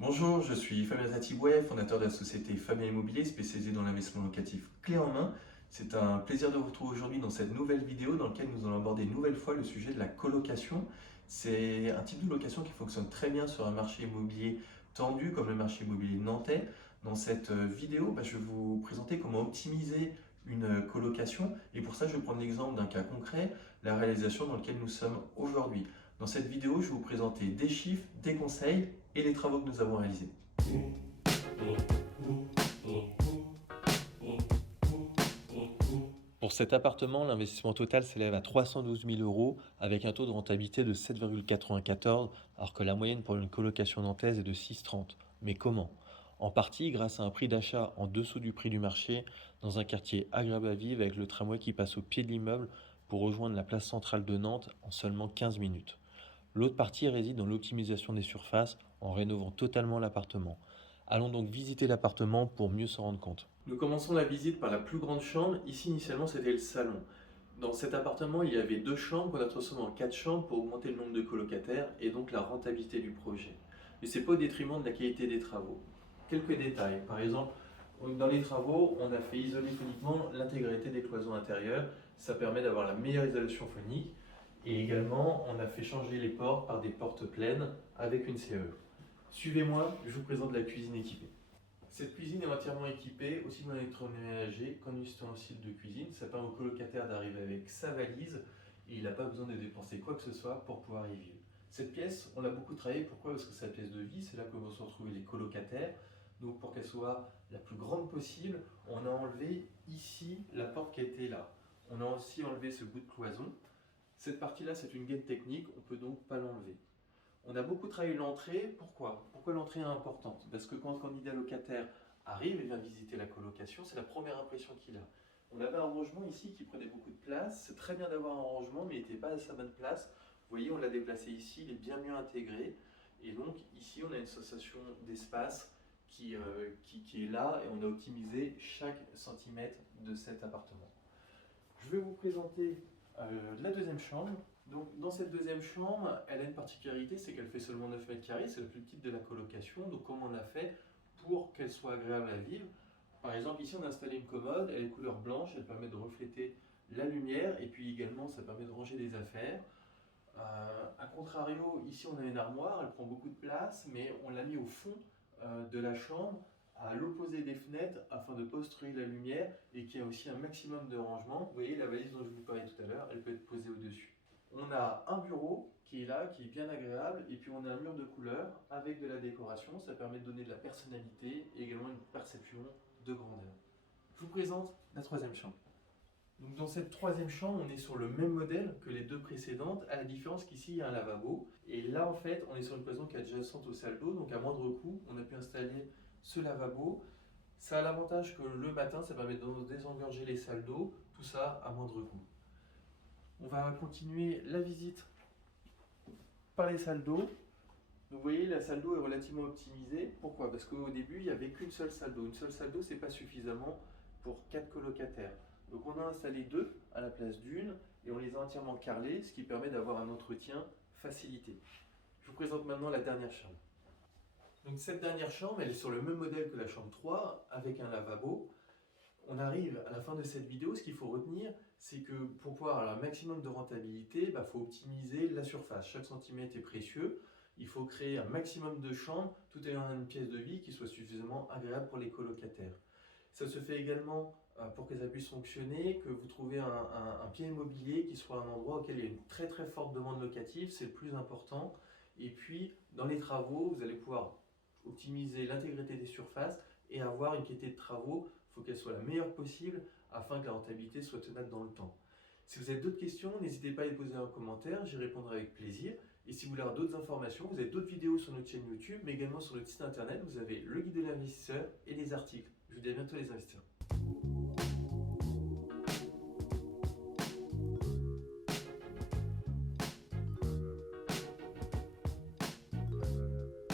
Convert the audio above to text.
Bonjour, je suis Fabien Tatibouet, fondateur de la société Fabien Immobilier spécialisée dans l'investissement locatif clé en main. C'est un plaisir de vous retrouver aujourd'hui dans cette nouvelle vidéo dans laquelle nous allons aborder une nouvelle fois le sujet de la colocation. C'est un type de location qui fonctionne très bien sur un marché immobilier tendu comme le marché immobilier nantais. Dans cette vidéo, je vais vous présenter comment optimiser une colocation et pour ça je vais prendre l'exemple d'un cas concret, la réalisation dans laquelle nous sommes aujourd'hui. Dans cette vidéo, je vais vous présenter des chiffres, des conseils et les travaux que nous avons réalisés. Pour cet appartement, l'investissement total s'élève à 312 000 euros avec un taux de rentabilité de 7,94 alors que la moyenne pour une colocation nantaise est de 6,30. Mais comment? En partie grâce à un prix d'achat en dessous du prix du marché dans un quartier agréable à vivre avec le tramway qui passe au pied de l'immeuble pour rejoindre la place centrale de Nantes en seulement 15 minutes. L'autre partie réside dans l'optimisation des surfaces en rénovant totalement l'appartement. Allons donc visiter l'appartement pour mieux s'en rendre compte. Nous commençons la visite par la plus grande chambre. Ici, initialement, c'était le salon. Dans cet appartement, il y avait 2 chambres. On a transformé en 4 chambres pour augmenter le nombre de colocataires et donc la rentabilité du projet. Mais ce n'est pas au détriment de la qualité des travaux. Quelques détails. Par exemple, dans les travaux, on a fait isoler phoniquement l'intégralité des cloisons intérieures. Ça permet d'avoir la meilleure isolation phonique. Et également, on a fait changer les portes par des portes pleines avec une CE. Suivez-moi, je vous présente la cuisine équipée. Cette cuisine est entièrement équipée, aussi bien en électroménager qu'en ustensiles de cuisine. Ça permet au colocataire d'arriver avec sa valise et il n'a pas besoin de dépenser quoi que ce soit pour pouvoir y vivre. Cette pièce, on l'a beaucoup travaillé. Pourquoi? Parce que c'est la pièce de vie, c'est là que vont se retrouver les colocataires. Donc pour qu'elle soit la plus grande possible, on a enlevé ici la porte qui était là. On a aussi enlevé ce bout de cloison. Cette partie-là, c'est une gaine technique, on ne peut donc pas l'enlever. On a beaucoup travaillé l'entrée. Pourquoi? Pourquoi l'entrée est importante? Parce que quand le candidat locataire arrive et vient visiter la colocation, c'est la première impression qu'il a. On avait un rangement ici qui prenait beaucoup de place. C'est très bien d'avoir un rangement, mais il n'était pas à sa bonne place. Vous voyez, on l'a déplacé ici, il est bien mieux intégré. Et donc ici, on a une sensation d'espace qui est là et on a optimisé chaque centimètre de cet appartement. Je vais vous présenter la deuxième chambre. Donc, dans cette deuxième chambre, elle a une particularité, c'est qu'elle fait seulement 9 mètres carrés, c'est la plus petite de la colocation. Donc, comment on a fait pour qu'elle soit agréable à vivre? Par exemple, ici, on a installé une commode, elle est couleur blanche, elle permet de refléter la lumière et puis également, ça permet de ranger des affaires. A contrario, ici, on a une armoire, elle prend beaucoup de place, mais on l'a mis au fond de la chambre, à l'opposé des fenêtres, afin de ne pas obstruer la lumière et qu'il y ait aussi un maximum de rangement. Vous voyez, la valise dont je vous parlais tout à l'heure, elle peut être posée au-dessus. On a un bureau qui est là, qui est bien agréable, et puis on a un mur de couleur avec de la décoration. Ça permet de donner de la personnalité et également une perception de grandeur. Je vous présente la troisième chambre. Donc dans cette troisième chambre, on est sur le même modèle que les deux précédentes, à la différence qu'ici il y a un lavabo. Et là en fait, on est sur une cloison qui est adjacente au salle d'eau, donc à moindre coût, on a pu installer ce lavabo. Ça a l'avantage que le matin, ça permet de désengorger les salles d'eau, tout ça à moindre coût. On va continuer la visite par les salles d'eau. Donc vous voyez, la salle d'eau est relativement optimisée. Pourquoi? Parce qu'au début, il n'y avait qu'une seule salle d'eau. Une seule salle d'eau, ce n'est pas suffisamment pour 4 colocataires. Donc on a installé 2 à la place d'une et on les a entièrement carrelés, ce qui permet d'avoir un entretien facilité. Je vous présente maintenant la dernière chambre. Donc cette dernière chambre, elle est sur le même modèle que la chambre 3 avec un lavabo. On arrive à la fin de cette vidéo, ce qu'il faut retenir, c'est que pour pouvoir avoir un maximum de rentabilité, il faut optimiser la surface. Chaque centimètre est précieux. Il faut créer un maximum de chambres tout ayant une pièce de vie qui soit suffisamment agréable pour les colocataires. Ça se fait également pour que ça puisse fonctionner, que vous trouvez un bien immobilier qui soit un endroit auquel il y a une très très forte demande locative, c'est le plus important. Et puis, dans les travaux, vous allez pouvoir optimiser l'intégrité des surfaces et avoir une qualité de travaux. Il faut qu'elle soit la meilleure possible afin que la rentabilité soit tenable dans le temps. Si vous avez d'autres questions, n'hésitez pas à les poser en commentaire, j'y répondrai avec plaisir. Et si vous voulez avoir d'autres informations, vous avez d'autres vidéos sur notre chaîne YouTube, mais également sur notre site internet, vous avez le guide de l'investisseur et les articles. Je vous dis à bientôt les investisseurs.